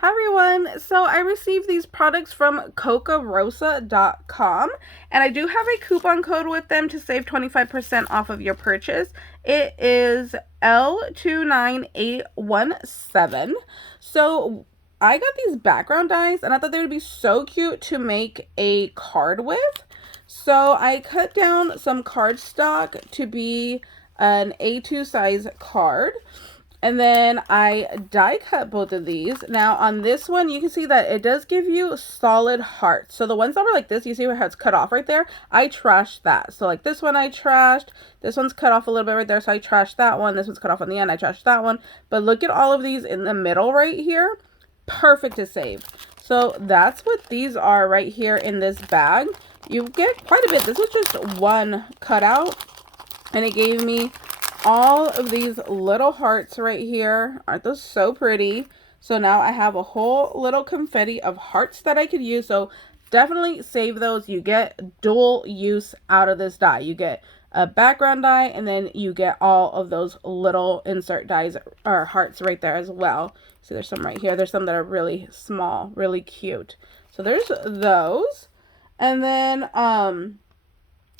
Hi everyone, so I received these products from Kokorosa.com and I do have a coupon code with them to save 25% off of your purchase. It is L29817. So I got these background dies and I thought they would be so cute to make a card with. So I cut down some cardstock to be an A2 size card. And then I die cut both of these. Now on this one, you can see that it does give you solid hearts. So the ones that were like this, you see how it's cut off right there? I trashed that. So like this one I trashed. This one's cut off a little bit right there, so I trashed that one. This one's cut off on the end, I trashed that one. But look at all of these in the middle right here. Perfect to save. So that's what these are right here in this bag. You get quite a bit. This was just one cutout, and it gave me all of these little hearts right here. Aren't those so pretty? So now I have a whole little confetti of hearts that I could use. So definitely save those. You get dual use out of this die. You get a background die, and then you get all of those little insert dies or hearts right there as well. So there's some right here. There's some that are really small, really cute. So there's those. And then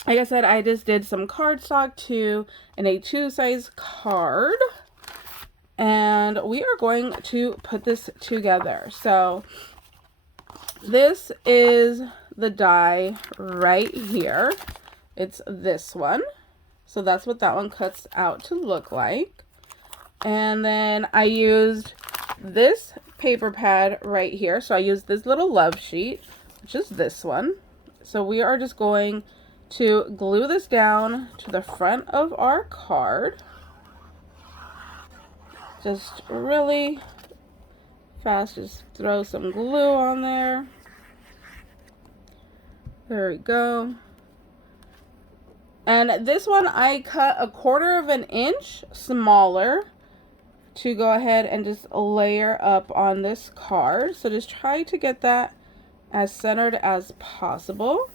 like I said, I just did some cardstock to an A2 size card. And we are going to put this together. So this is the die right here. It's this one. So that's what that one cuts out to look like. And then I used this paper pad right here. So I used this little love sheet, which is this one. So we are just going to glue this down to the front of our card. Just really fast, just throw some glue on there. There we go. And this one I cut 1/4 of an inch smaller to go ahead and just layer up on this card. So just try to get that as centered as possible.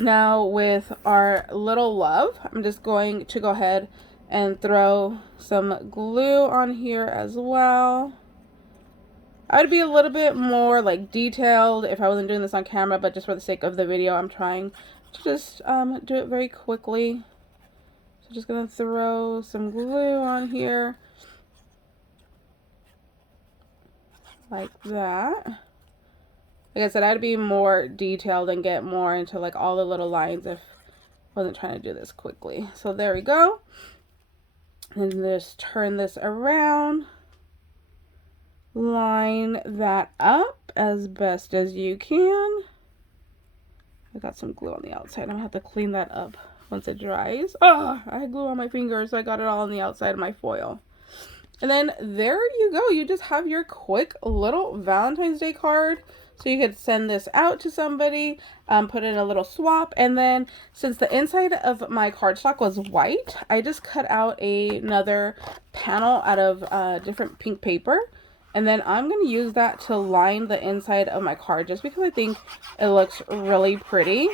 Now with our little love, I'm just going to go ahead and throw some glue on here as well. I would be a little bit more like detailed if I wasn't doing this on camera, but just for the sake of the video, I'm trying to just do it very quickly. So just gonna throw some glue on here like that. Like I said, I'd be more detailed and get more into like all the little lines if I wasn't trying to do this quickly. So there we go. And just turn this around. Line that up as best as you can. I got some glue on the outside. I'm gonna have to clean that up once it dries. Oh, I had glue on my fingers, so I got it all on the outside of my foil. And then there you go. You just have your quick little Valentine's Day card. So you could send this out to somebody, put in a little swap. And then since the inside of my cardstock was white, I just cut out another panel out of different pink paper. And then I'm going to use that to line the inside of my card just because I think it looks really pretty.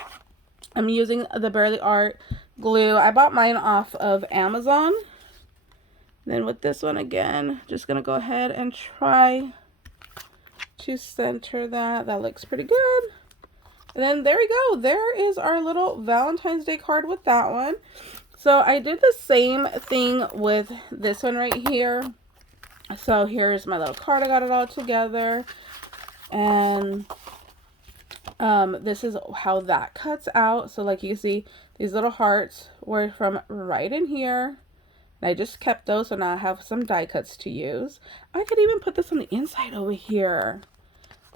I'm using the Barely Art glue. I bought mine off of Amazon. Then with this one again, just going to go ahead and try to center that. That looks pretty good. And then there we go. There is our little Valentine's Day card with that one. So I did the same thing with this one right here. So here's my little card. I got it all together. And this is how that cuts out. So like you see, these little hearts were from right in here. And I just kept those, so now I have some die cuts to use. I could even put this on the inside over here.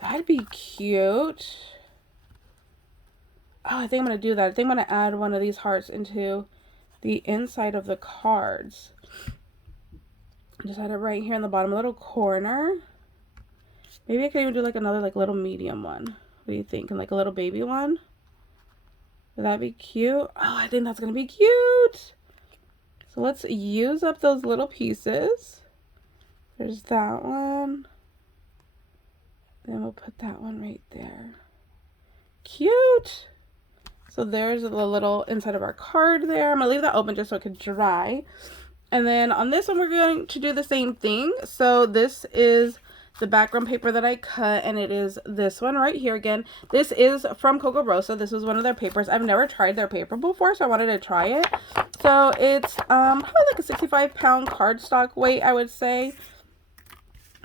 That'd be cute. Oh, I think I'm going to do that. I think I'm going to add one of these hearts into the inside of the cards. Just add it right here in the bottom little corner. Maybe I could even do like another like little medium one. What do you think? And like a little baby one? Would that be cute? Oh, I think that's going to be cute. So let's use up those little pieces. There's that one. Then we'll put that one right there. Cute. So there's the little inside of our card there. I'm going to leave that open just so it can dry. And then on this one, we're going to do the same thing. So this is the background paper that I cut, and it is this one right here again. This is from Kokorosa. This was one of their papers. I've never tried their paper before, so I wanted to try it. So it's probably like a 65-pound cardstock weight, I would say.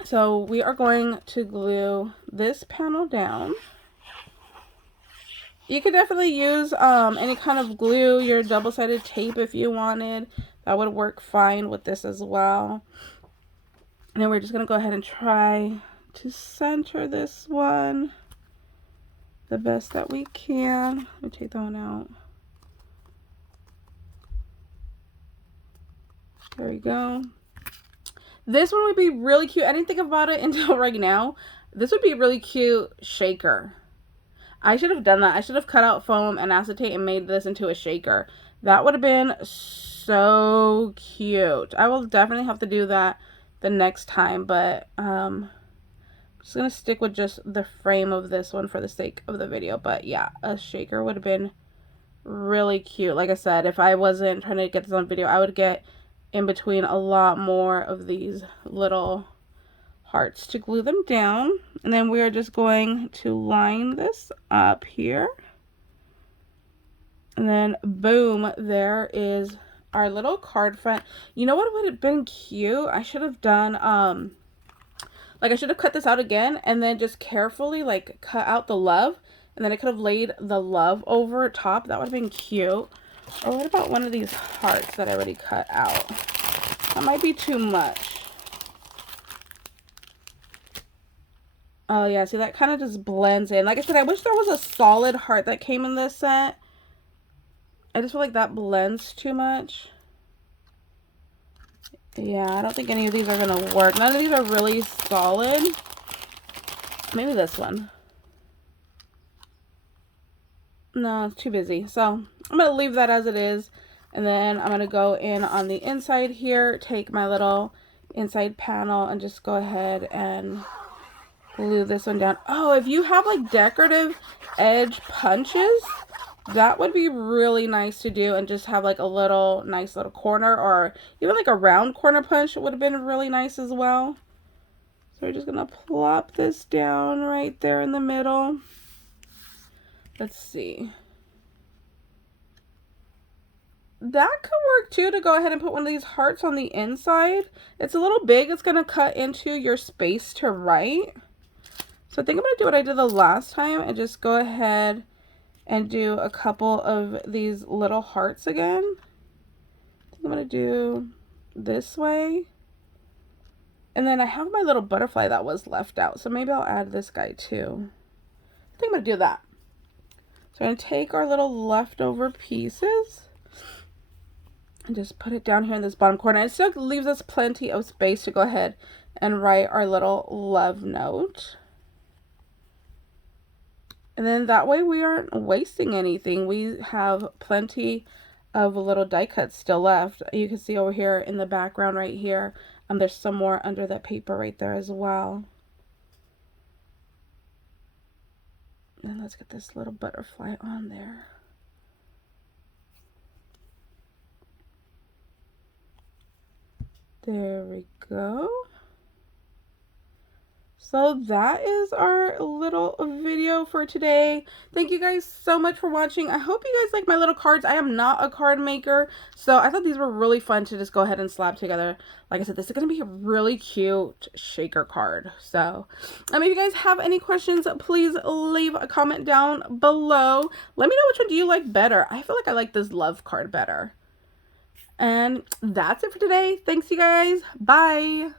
So we are going to glue this panel down. You could definitely use any kind of glue, your double-sided tape if you wanted. That would work fine with this as well. And then we're just going to go ahead and try to center this one the best that we can. Let me take that one out. There we go. This one would be really cute. I didn't think about it until right now. This would be a really cute shaker. I should have done that. I should have cut out foam and acetate and made this into a shaker. That would have been so cute. I will definitely have to do that the next time, but I'm just going to stick with just the frame of this one for the sake of the video. But yeah, a shaker would have been really cute. Like I said, if I wasn't trying to get this on video, I would get in between a lot more of these little hearts to glue them down. And then we are just going to line this up here, and then boom, there is our little card front. You know what would have been cute? I should have done like I should have cut this out again and then just carefully like cut out the love, and then I could have laid the love over top. That would have been cute. Or what about one of these hearts that I already cut out? That might be too much. Oh yeah, see, that kind of just blends in. Like I said, I wish there was a solid heart that came in this set. I just feel like that blends too much. Yeah, I don't think any of these are going to work. None of these are really solid. Maybe this one. No, it's too busy. So I'm going to leave that as it is. And then I'm going to go in on the inside here, take my little inside panel and just go ahead and glue this one down. Oh, if you have like decorative edge punches, that would be really nice to do, and just have like a little nice little corner, or even like a round corner punch would have been really nice as well. So we're just gonna plop this down right there in the middle. Let's see. That could work too, to go ahead and put one of these hearts on the inside. It's a little big. It's gonna cut into your space to write. So I think I'm going to do what I did the last time and just go ahead and do a couple of these little hearts again. I think I'm going to do this way. And then I have my little butterfly that was left out, so maybe I'll add this guy too. I think I'm going to do that. So I'm going to take our little leftover pieces and just put it down here in this bottom corner. It still leaves us plenty of space to go ahead and write our little love note. And then that way we aren't wasting anything. We have plenty of little die cuts still left. You can see over here in the background right here, there's some more under that paper right there as well. And let's get this little butterfly on there. There we go. So that is our little video for today. Thank you guys so much for watching. I hope you guys like my little cards. I am not a card maker, so I thought these were really fun to just go ahead and slap together. Like I said, this is going to be a really cute shaker card. So if you guys have any questions, please leave a comment down below. Let me know which one do you like better. I feel like I like this love card better. And that's it for today. Thanks, you guys. Bye.